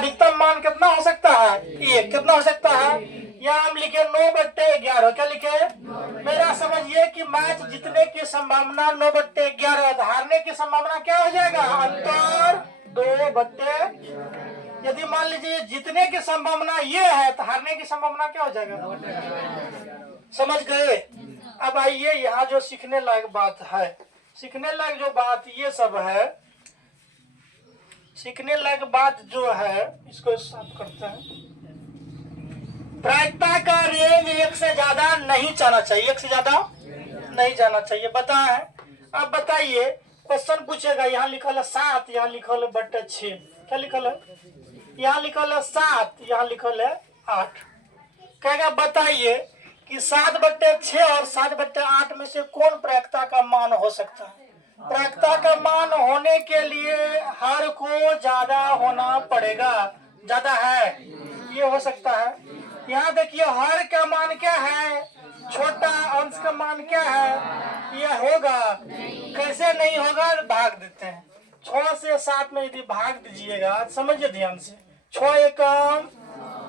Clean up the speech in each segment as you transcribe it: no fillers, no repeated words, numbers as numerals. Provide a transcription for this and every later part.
अधिकतम मान कितना हो सकता है? 1। कितना हो सकता है? यहाँ हम लिखे 9/11। क्या लिखे? मेरा समझिए कि मैच जीतने की संभावना 9/11, हारने की संभावना क्या हो जाएगा? अंतर 2/। यदि मान लीजिए जीतने की संभावना ये है तो हारने की संभावना क्या हो जाएगा? समझ गए? अब आइए यहाँ जो सीखने लायक बात है, सीखने लायक जो बात ये सब है, सीखने लायक बात जो है इसको साफ करते हैं। प्रायिकता का रेंज 1 से ज्यादा नहीं जाना चाहिए, 1 से ज्यादा नहीं जाना चाहिए, बताए। अब बताइए, क्वेश्चन पूछेगा, यहाँ लिखल है 7, यहाँ लिखल है /6। क्या लिखल है? यहाँ लिखल है 7, यहाँ लिखल है 8। कहेगा बताइए कि 7/6 और 7/8 में से कौन प्रायिकता का मान हो सकता है? प्रायिकता का मान होने के लिए हर को ज्यादा होना पड़ेगा। ज्यादा है, ये हो सकता है। यहाँ देखिए हर का मान क्या है? छोटा। अंश का मान क्या है? ये होगा। कैसे नहीं होगा? भाग देते हैं। 6 से 7 में यदि भाग दीजिएगा, समझिए ध्यान से, 6 एकम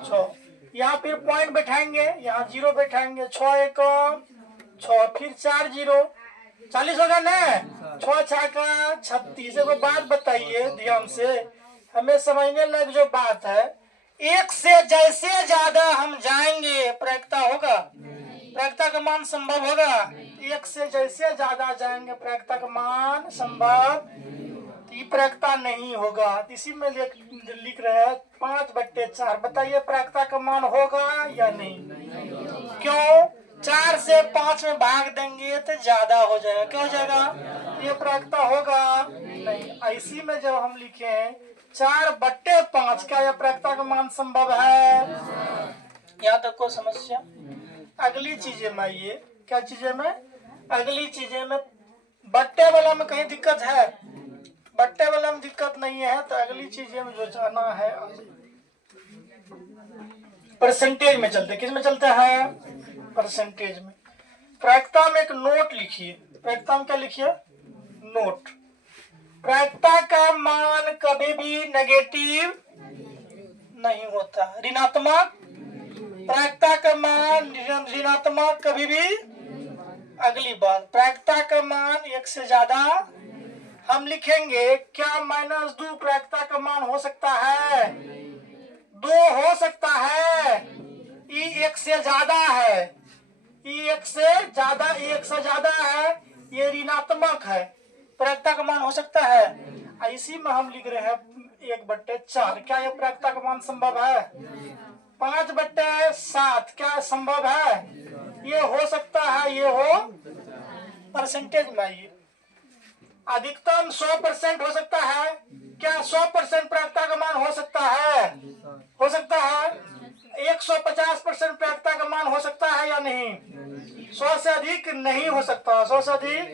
6, यहाँ फिर पॉइंट बैठाएंगे, यहाँ 0 बैठाएंगे, 6 एकम 6, फिर 4 0, 40 होगा ना? 6 छक्का 36। को बात बताइए ध्यान से, हमें समझने लग जो बात है, 1 से जैसे ज्यादा हम जाएंगे प्रायिकता होगा, प्रायिकता का मान संभव होगा। 1 से जैसे ज्यादा जाएंगे प्रायिकता का मान संभव, प्रायिकता नहीं होगा। इसी में लिख रहे हैं 5/4। बताइए प्रायिकता का मान होगा या नहीं? क्यों? 4 से 5 में भाग देंगे तो ज्यादा हो जाएगा। क्या हो जाएगा? ये प्रायिकता होगा नहीं। इसी में जब हम लिखे 4/5, क्या यह प्रायिकता का मान संभव है? यहाँ तक कोई समस्या? अगली चीजें में आइए, क्या चीजें में? अगली चीजें में बट्टे वाला में कहीं दिक्कत है? बट्टे वाला में दिक्कत नहीं है, तो अगली चीजें में जो जाना है परसेंटेज में चलते। किस में चलते हैं? परसेंटेज में। प्रायिकता में एक नोट लिखिए। प्रायिकता में क्या लिखिए? नोट। प्रायिकता का मान कभी भी नेगेटिव नहीं होता, ऋणात्मक। प्रायिकता का मान ऋणात्मक कभी भी। अगली बात, प्रायिकता का मान 1 से ज्यादा हम लिखेंगे। क्या -2 प्रायिकता का मान हो सकता है? 2 हो सकता है। ई 1 से ज्यादा है, ई 1 से ज्यादा, 1 से ज्यादा है, ये ऋणात्मक है, प्रायिकता का मान हो सकता है। इसी में हम लिख रहे हैं 1/4। क्या ये प्रायिकता का मान संभव है? 5/7 क्या संभव है? ये हो सकता है, ये हो। परसेंटेज में आइए, अधिकतम 100% हो सकता है। क्या 100% प्रायिकता का मान हो सकता है? हो सकता है। 150% प्रायिकता का मान हो सकता है या नहीं? 100 से अधिक नहीं हो सकता। 100 से अधिक,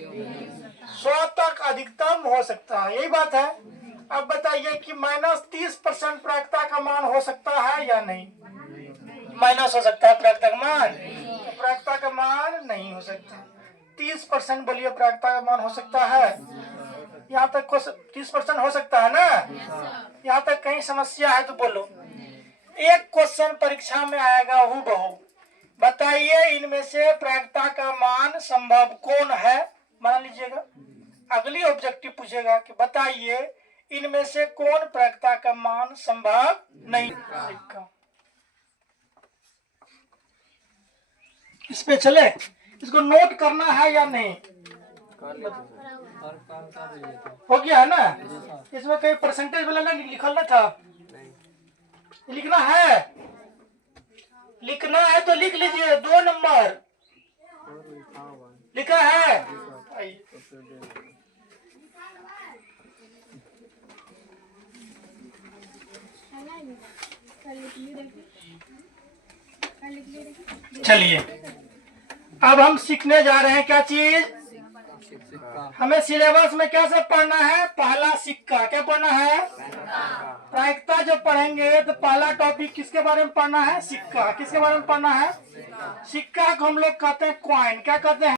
100 तक अधिकतम हो सकता है, यही बात है। अब बताइए कि -30% प्रायिकता का मान हो सकता है या नहीं? माइनस हो सकता है प्रायिकता का मान, तो प्रायिकता का मान नहीं हो सकता। 30% बोलिए प्रायिकता का मान हो सकता है। यहाँ तक 30% हो सकता है ना? यहाँ तक कहीं समस्या है तो बोलो। एक क्वेश्चन परीक्षा में आएगा हूबहू, बताइए इनमें से प्रायिकता का मान संभव कौन है? मान लीजिएगा अगली ऑब्जेक्टिव पूछेगा कि बताइए इनमें से कौन प्रायिकता का मान संभव नहीं। इस पे चले, इसको नोट करना है या नहीं? हो गया है ना? इसमें कहीं परसेंटेज वाला ना लिखल ना था? लिखना है, लिखना है तो लिख लीजिए। 2 नंबर लिखा है। चलिए अब हम सीखने जा रहे हैं क्या चीज? हमें सिलेबस में क्या सब पढ़ना है? पहला सिक्का। क्या पढ़ना है? प्रायिकता जो पढ़ेंगे तो पहला टॉपिक किसके बारे में पढ़ना है? सिक्का। किसके बारे में पढ़ना है? सिक्का को हम लोग कहते हैं कॉइन। क्या कहते हैं?